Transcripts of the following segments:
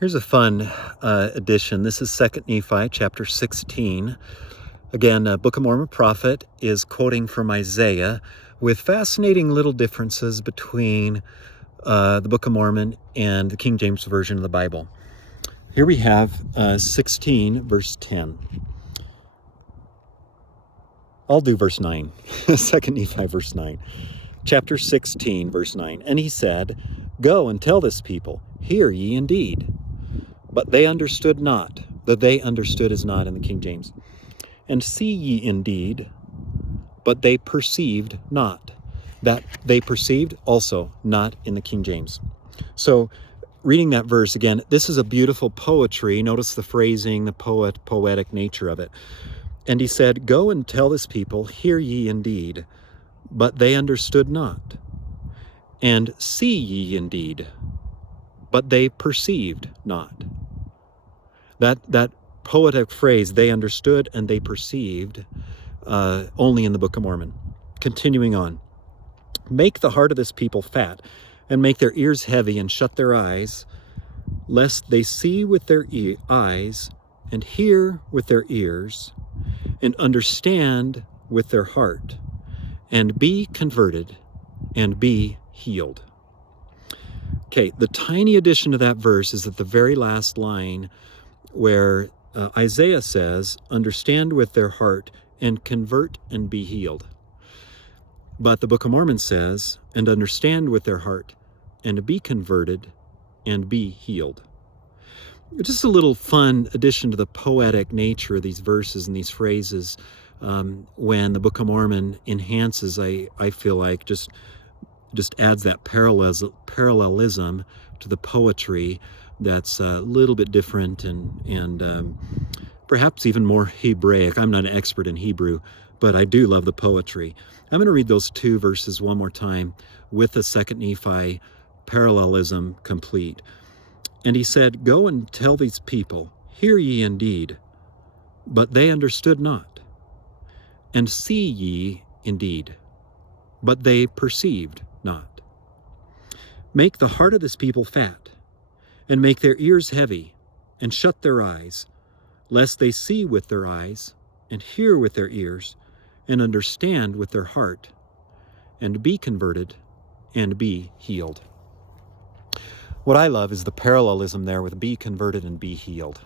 Here's a fun addition. This is 2 Nephi chapter 16. Again, Book of Mormon prophet is quoting from Isaiah with fascinating little differences between the Book of Mormon and the King James Version of the Bible. Here we have 16 verse 10. I'll do verse 9. 2 Nephi verse 9. Chapter 16 verse 9. And he said, "Go and tell this people, hear ye indeed. But they understood not." The "they understood" is not in the King James. "And see ye indeed, but they perceived not." That "they perceived" also not in the King James. So reading that verse again, this is a beautiful poetry. Notice the phrasing, the poetic nature of it. And he said, "Go and tell this people, hear ye indeed, but they understood not. And see ye indeed, but they perceived not." That poetic phrase, "they understood and they perceived," only in the Book of Mormon. Continuing on. "Make the heart of this people fat, and make their ears heavy, and shut their eyes, lest they see with their eyes, and hear with their ears, and understand with their heart, and be converted, and be healed." Okay, the tiny addition to that verse is at the very last line where Isaiah says, "Understand with their heart, and convert and be healed." But the Book of Mormon says, "And understand with their heart, and be converted, and be healed." Just a little fun addition to the poetic nature of these verses and these phrases when the Book of Mormon enhances, I feel like, just adds that parallelism to the poetry that's a little bit different and perhaps even more Hebraic. I'm not an expert in Hebrew, but I do love the poetry. I'm going to read those two verses one more time with the 2 Nephi parallelism complete. "And he said, Go and tell these people, hear ye indeed, but they understood not. And see ye indeed, but they perceived not. Make the heart of this people fat, and make their ears heavy, and shut their eyes, lest they see with their eyes, and hear with their ears, and understand with their heart, and be converted, and be healed." What I love is the parallelism there with "be converted and be healed."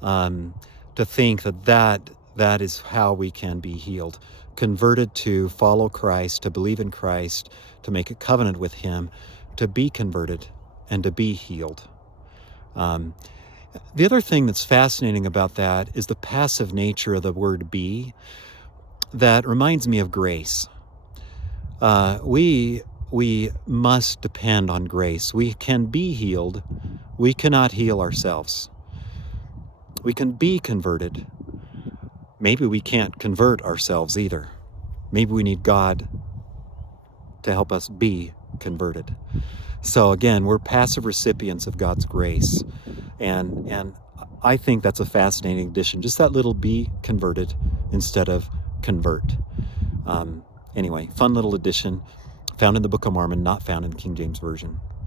To think that is how we can be healed. Converted to follow Christ, to believe in Christ, to make a covenant with Him, to be converted and to be healed. The other thing that's fascinating about that is the passive nature of the word "be." That reminds me of grace. We must depend on grace. We can be healed. We cannot heal ourselves. We can be converted. Maybe we can't convert ourselves either. Maybe we need God to help us be converted. So again, we're passive recipients of God's grace. And I think that's a fascinating addition. Just that little "be converted" instead of "convert." Anyway, fun little addition found in the Book of Mormon, not found in the King James Version.